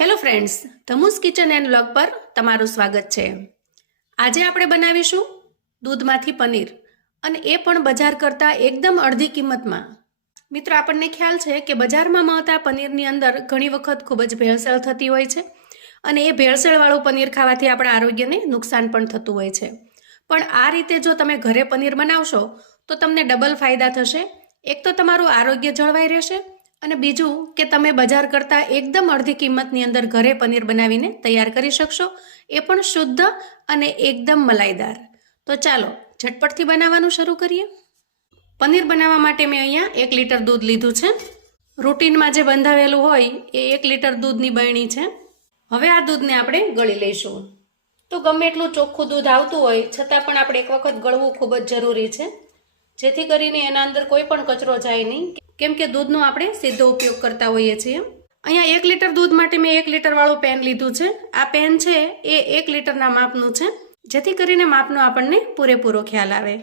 Hello friends, Dhamus kitchen and vlog પર તમારું સ્વાગત છે। આજે આપણે બનાવીશું દૂધમાંથી પનીર, અને એ પણ બજાર કરતાં એકદમ અડધી કિંમતમાં। મિત્રો, આપણને ખ્યાલ છે કે બજારમાં મળતા પનીરની અંદર ઘણી વખત ખૂબ જ ભેળસેળ થતી હોય છે, અને એ ભેળસેળવાળું પનીર ખાવાથી આપણા આરોગ્યને નુકસાન પણ થતું હોય છે। પણ આ રીતે જો તમે ઘરે પનીર બનાવશો તો તમને ડબલ ફાયદા થશે। એક તો તમારું આરોગ્ય જળવાઈ રહેશે, અને બીજું કે તમે બજાર કરતાં એકદમ અડધી કિંમતની અંદર ઘરે પનીર બનાવીને તૈયાર કરી શકશો, એ પણ શુદ્ધ અને એકદમ મલાઈદાર। તો ચાલો ઝટપટથી બનાવવાનું શરૂ કરીએ। પનીર બનાવવા માટે મેં અહીંયા 1 લીટર દૂધ લીધું છે। રૂટીનમાં જે બંધાવેલું હોય એ 1 લીટર દૂધની બરણી છે। હવે આ દૂધને આપણે ગળી લઈશું। તો ગમે એટલું ચોખ્ખું દૂધ આવતું હોય છતાં પણ આપણે એક વખત ગળવું ખૂબ જ જરૂરી છે, જેથી કરીને એના અંદર કોઈ પણ કચરો જાય નહીં, કેમ કે દૂધનો આપણે સીધો ઉપયોગ કરતા હોઈએ છીએ। અહીંયા 1 લીટર દૂધ માટે મેં 1 લીટર વાળું પેન લીધું છે। આ પેન છે એ 1 લીટરના માપનું છે, જેથી કરીને માપનો આપણને પૂરેપૂરો ખ્યાલ આવે।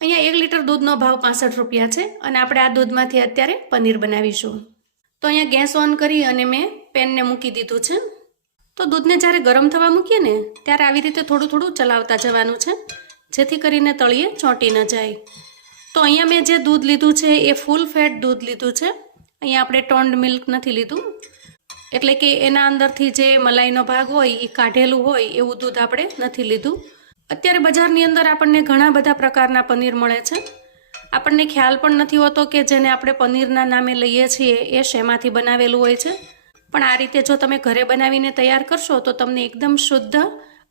અહીંયા 1 લીટર દૂધનો ભાવ 65 રૂપિયા છે, અને આપણે આ દૂધમાંથી અત્યારે પનીર બનાવીશું। તો અહીંયા ગેસ ઓન કરી અને મેં પેનને મૂકી દીધું છે। તો દૂધને જ્યારે ગરમ થવા મૂકીએ ને ત્યારે આવી રીતે થોડું થોડું ચલાવતા જવાનું છે, જેથી કરીને તળિયે ચોંટી ન જાય। તો અહીંયા મેં જે દૂધ લીધું છે એ ફૂલ ફેટ દૂધ લીધું છે। અહીંયા આપણે ટોન્ડ મિલ્ક નથી લીધું, એટલે કે એના અંદરથી જે મલાઈનો ભાગ હોય એ કાઢેલું હોય એવું દૂધ આપણે નથી લીધું। અત્યારે બજારની અંદર આપણને ઘણા બધા પ્રકારના પનીર મળે છે, આપણને ખ્યાલ પણ નથી હોતો કે જેને આપણે પનીરના નામે લઈએ છીએ એ શેમાંથી બનાવેલું હોય છે। પણ આ રીતે જો તમે ઘરે બનાવીને તૈયાર કરશો તો તમને એકદમ શુદ્ધ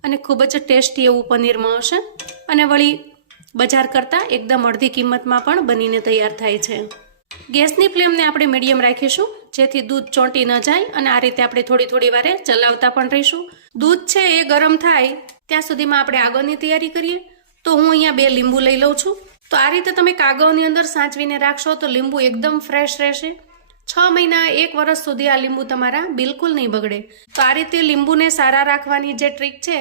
અને ખૂબ જ ટેસ્ટી એવું પનીર મળશે, અને વળી બજાર કરતાં એકદમ અડધી કિંમતમાં પણ બનીને તૈયાર થાય છે। ગેસની ફ્લેમને આપણે મીડિયમ રાખીશું, જેથી દૂધ ચોંટી ન જાય, અને આ રીતે આપણે થોડી થોડી વારે ચલાવતા પણ રહીશું। દૂધ છે એ ગરમ થાય ત્યાં સુધીમાં આપણે આગળની તૈયારી કરીએ। તો હું અહીંયા 2 લીંબુ લઈ લઉં છું। તો આ રીતે તમે કાગળની અંદર સાચવીને રાખશો તો લીંબુ એકદમ ફ્રેશ રહેશે। 6 મહિના 1 વર્ષ સુધી આ લીંબુ તમારા બિલકુલ નહીં બગડે। તો આ રીતે લીંબુને સારા રાખવાની જે ટ્રીક છે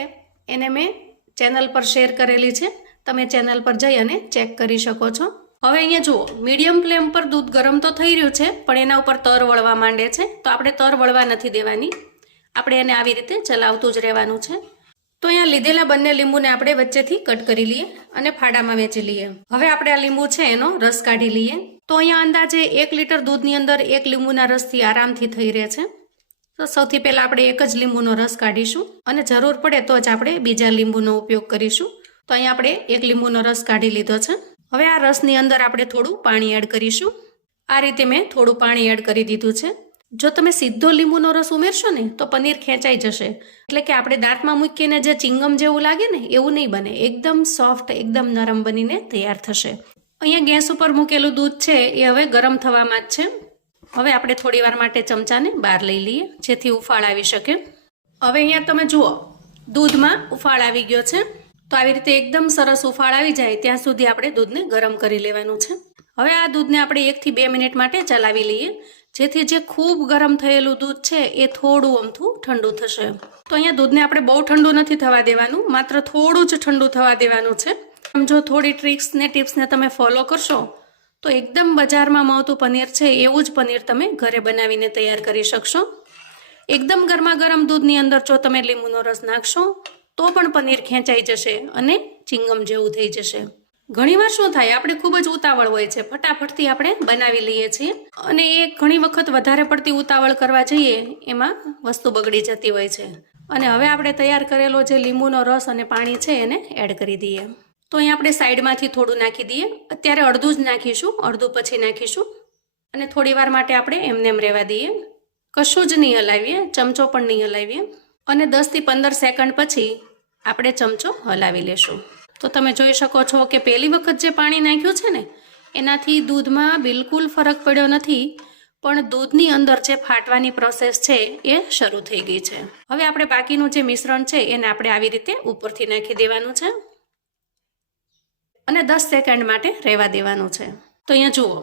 એને મેં ચેનલ પર શેર કરેલી છે, તમે ચેનલ પર જઈ અને ચેક કરી શકો છો। હવે અહીંયા જુઓ, મીડિયમ ફ્લેમ પર દૂધ ગરમ તો થઈ રહ્યું છે, પણ એના ઉપર તર વળવા માંડે છે। તો આપણે તર વળવા નથી દેવાની, આપણે એને આવી રીતે ચલાવતું જ રહેવાનું છે। તો અહીંયા લીધેલા બંને લીંબુને આપણે વચ્ચેથી કટ કરી લઈએ અને ફાડામાં વેચી લઈએ। હવે આપણે આ લીંબુ છે એનો રસ કાઢી લઈએ। તો અહીંયા અંદાજે 1 લીટર દૂધની અંદર 1 લીંબુના રસથી આરામથી થઈ રહે છે। તો સૌથી પહેલાં આપણે એક જ લીંબુનો રસ કાઢીશું, અને જરૂર પડે તો જ આપણે બીજા લીંબુનો ઉપયોગ કરીશું। તો અહીંયા આપણે 1 લીંબુનો રસ કાઢી લીધો છે। હવે આ રસની અંદર આપણે થોડું પાણી એડ કરીશું। આ રીતે મેં થોડું પાણી એડ કરી દીધું છે। જો તમે સીધો લીંબુનો રસ ઉમેરશો ને તો પનીર ખેંચાઈ જશે, એટલે કે આપણે દાંતમાં મૂકીને જે ચિંગમ જેવું લાગે ને એવું નહીં બને, એકદમ સોફ્ટ, એકદમ નરમ બનીને તૈયાર થશે। અહીંયા ગેસ ઉપર મૂકેલું દૂધ છે એ હવે ગરમ થવામાં જ છે। હવે આપણે થોડી વાર માટે ચમચાને બહાર લઈ લઈએ, જેથી ઉફાળ આવી શકે। હવે અહીંયા તમે જુઓ, દૂધમાં ઉફાળ આવી ગયો છે। તો આવી રીતે એકદમ સરસ ઉફાળ આવી જાય ત્યાં સુધી આપણે દૂધને ગરમ કરી લેવાનું છે। હવે આ દૂધને આપણે 1 થી 2 મિનિટ માટે ચલાવી લઈએ, જેથી જે ખૂબ ગરમ થયેલું દૂધ છે એ થોડું અમથું ઠંડુ થશે। તો અહીંયા દૂધને આપણે બહુ ઠંડુ નથી થવા દેવાનું, માત્ર થોડું જ ઠંડુ થવા દેવાનું છે। જો થોડી ટ્રિક્સ ને ટિપ્સને તમે ફોલો કરશો તો એકદમ બજારમાં મળતું પનીર છે એવું જ પનીર તમે ઘરે બનાવીને તૈયાર કરી શકશો। એકદમ ગરમા ગરમ દૂધની અંદર જો તમે લીંબુનો રસ નાખશો તો પણ પનીર ખેંચાઈ જશે અને ચિંગમ જેવું થઈ જશે। ઘણીવાર શું થાય, આપણે ખૂબ જ ઉતાવળ હોય છે, ફટાફટથી આપણે બનાવી લઈએ છીએ, અને એ ઘણી વખત વધારે પડતી ઉતાવળ કરવા જઈએ એમાં વસ્તુ બગડી જતી હોય છે। અને હવે આપણે તૈયાર કરેલો જે લીંબુનો રસ અને પાણી છે એને એડ કરી દઈએ। તો અહીંયા આપણે સાઈડમાંથી થોડું નાખી દઈએ। અત્યારે અડધું જ નાખીશું, અડધું પછી નાખીશું, અને થોડી વાર માટે આપણે એમને એમ રહેવા દઈએ। કશું જ નહીં હલાવીએ, ચમચો પણ નહીં હલાવીએ, અને 10 થી 15 સેકન્ડ પછી આપણે ચમચો હલાવી લેશું। તો તમે જોઈ શકો છો કે પહેલી વખત જે પાણી નાખ્યું છે ને એનાથી દૂધમાં બિલકુલ ફરક પડ્યો નથી, પણ દૂધની અંદર જે ફાટવાની પ્રોસેસ છે એ શરૂ થઈ ગઈ છે। હવે આપણે બાકીનું જે મિશ્રણ છે એને આપણે આવી રીતે ઉપરથી નાખી દેવાનું છે, અને 10 સેકન્ડ માટે રહેવા દેવાનું છે। તો અહીંયા જુઓ,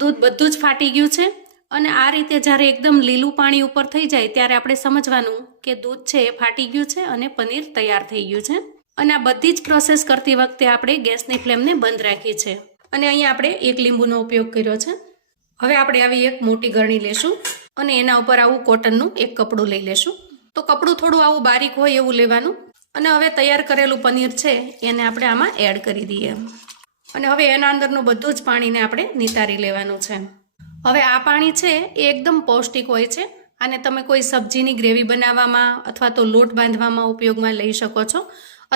દૂધ બધું જ ફાટી ગયું છે, અને આ રીતે જ્યારે એકદમ લીલું પાણી ઉપર થઈ જાય ત્યારે આપણે સમજવાનું કે દૂધ છે એ ફાટી ગયું છે અને પનીર તૈયાર થઈ ગયું છે। અને આ બધી જ પ્રોસેસ કરતી વખતે આપણે ગેસની ફ્લેમને બંધ રાખી છે, અને અહીંયા આપણે 1 લીંબુનો ઉપયોગ કર્યો છે। હવે આપણે આવી એક મોટી ગરણી લેશું અને એના ઉપર આવું કોટનનું એક કપડું લઈ લેશું. તો કપડું થોડું આવું બારીક હોય એવું લેવાનું. અને હવે તૈયાર કરેલું પનીર છે એને આપણે આમાં એડ કરી દઈએ. અને હવે એના અંદરનું બધું જ પાણીને આપણે નિતારી લેવાનું છે. હવે આ પાણી છે એ એકદમ પૌષ્ટિક હોય છે. આને તમે કોઈ સબ્જીની ગ્રેવી બનાવવામાં અથવા તો લોટ બાંધવામાં ઉપયોગમાં લઈ શકો છો,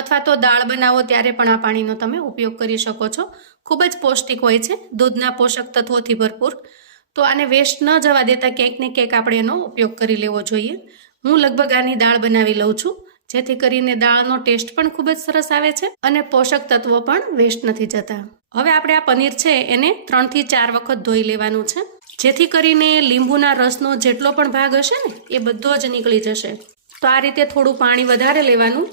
અથવા તો દાળ બનાવો ત્યારે પણ આ પાણીનો તમે ઉપયોગ કરી શકો છો. ખૂબ જ પૌષ્ટિક હોય છે, દૂધના પોષક તત્વોથી ભરપૂર. તો આને વેસ્ટ ન જવા દેતા ક્યાંક ને ક્યાંક આપણે એનો ઉપયોગ કરી લેવો જોઈએ. હું લગભગ આની દાળ બનાવી લઉં છું, જેથી કરીને દાળનો ટેસ્ટ પણ ખૂબ જ સરસ આવે છે અને પોષક તત્વો પણ વેસ્ટ નથી જતા. હવે આપણે આ પનીર છે એને 3 થી 4 વખત ધોઈ લેવાનું છે, જેથી કરીને લીંબુના રસનો જેટલો પણ ભાગ હશે ને એ બધો જ નીકળી જશે. તો આ રીતે થોડું પાણી વધારે લેવાનું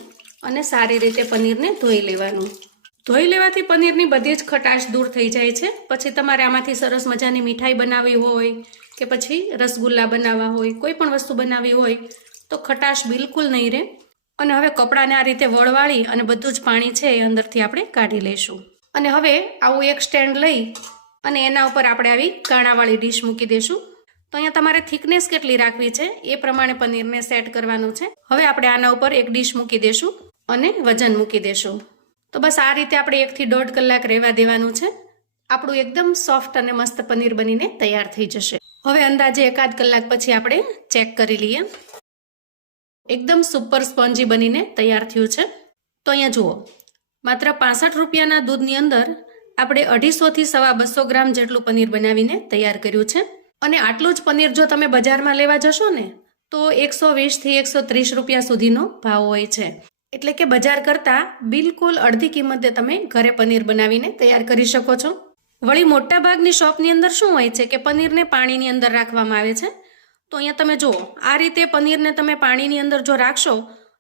અને સારી રીતે પનીરને ધોઈ લેવાનું. ધોઈ લેવાથી પનીરની બધી જ ખટાશ દૂર થઈ જાય છે. પછી તમારે આમાંથી સરસ મજાની મીઠાઈ બનાવવી હોય કે પછી રસગુલ્લા બનાવવા હોય, કોઈ પણ વસ્તુ બનાવવી હોય તો ખટાશ બિલકુલ નહીં રહે. અને હવે કપડાને આ રીતે વળવાળી અને બધું જ પાણી છે એ અંદરથી આપણે કાઢી લઈશું. અને હવે આવું એક સ્ટેન્ડ લઈ અને એના ઉપર આપણે આવી કાણાવાળી ડીશ મૂકી દઈશું. તો અહીંયા તમારે થિકનેસ કેટલી રાખવી છે એ પ્રમાણે પનીરને સેટ કરવાનું છે. હવે આપણે આના ઉપર એક ડીશ મૂકી દઈશું અને વજન મૂકી દઈશું. તો બસ આ રીતે આપણે 1 થી 1.5 કલાક રહેવા દેવાનું છે. આપણું એકદમ સોફ્ટ અને મસ્ત પનીર બનીને તૈયાર થઈ જશે. હવે અંદાજે 1.5 કલાક પછી આપણે ચેક કરી લઈએ. એકદમ સુપર સ્પોન્જી બનીને તૈયાર થયું છે. તો અહીંયા જુઓ, માત્ર 65 રૂપિયાના દૂધની અંદર આપણે 150 થી 250 ગ્રામ જેટલું પનીર બનાવીને તૈયાર કર્યું છે. અને આટલું જ પનીર જો તમે બજારમાં લેવા જશો ને તો 120 થી 130 રૂપિયા સુધીનો ભાવ હોય છે. એટલે કે બજાર કરતાં બિલકુલ અડધી કિંમતે તમે ઘરે પનીર બનાવીને તૈયાર કરી શકો છો. વળી મોટા ભાગની શોપની અંદર શું હોય છે કે પનીરને પાણીની અંદર રાખવામાં આવે છે. તો અહીંયા તમે જુઓ, આ રીતે પનીરને તમે પાણીની અંદર જો રાખશો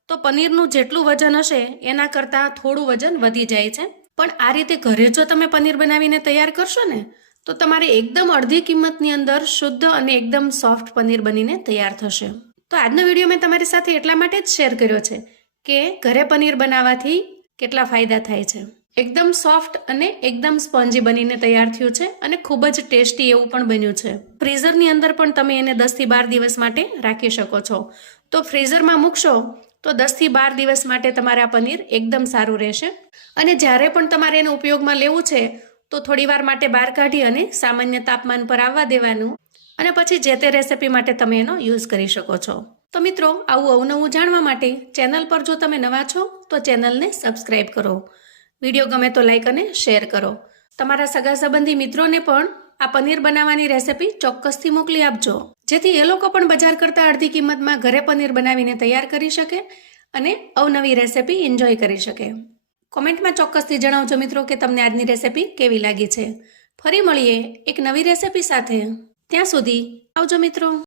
તો પનીરનું જેટલું વજન હશે એના કરતાં થોડું વજન વધી જાય છે. પણ આ રીતે ઘરે જો તમે પનીર બનાવીને તૈયાર કરશો ને તો તમારે એકદમ અડધી કિંમતની અંદર શુદ્ધ અને એકદમ સોફ્ટ પનીર બનીને તૈયાર થશે. તો આજનો વિડીયો મેં તમારી સાથે એટલા માટે જ શેર કર્યો છે કે ઘરે પનીર બનાવવાથી કેટલા ફાયદા થાય છે. એકદમ સોફ્ટ અને એકદમ સ્પોન્જી બનીને તૈયાર થયું છે અને ખૂબ જ ટેસ્ટી એવું પણ બન્યું છે. ફ્રીઝરની અંદર પણ તમે એને 10 થી 12 દિવસ માટે રાખી શકો છો. તો ફ્રીઝરમાં મૂકશો તો 10 થી 12 દિવસ માટે તમારે આ પનીર એકદમ સારું રહેશે. અને જ્યારે પણ તમારે એનો ઉપયોગમાં લેવું છે તો થોડીવાર માટે બહાર કાઢી અને સામાન્ય તાપમાન પર આવવા દેવાનું અને પછી જે તે રેસિપી માટે તમે એનો યુઝ કરી શકો છો. તો મિત્રો, આવું અવનવું જાણવા માટે ચેનલ પર જો તમે નવા છો તો ચેનલને સબસ્ક્રાઈબ કરો. વિડીયો ગમે તો લાઈક અને શેર કરો. તમારા સગા સંબંધી મિત્રોને પણ આ પનીર બનાવવાની રેસિપી ચોક્કસથી મોકલી આપજો, જેથી એ લોકો પણ બજાર કરતાં અડધી કિંમતમાં ઘરે પનીર બનાવીને તૈયાર કરી શકે અને અવનવી રેસિપી એન્જોય કરી શકે. કોમેન્ટમાં ચોક્કસથી જણાવજો મિત્રો કે તમને આજની રેસિપી કેવી લાગી છે. ફરી મળીએ એક નવી રેસિપી સાથે. ત્યાં સુધી આવજો મિત્રો.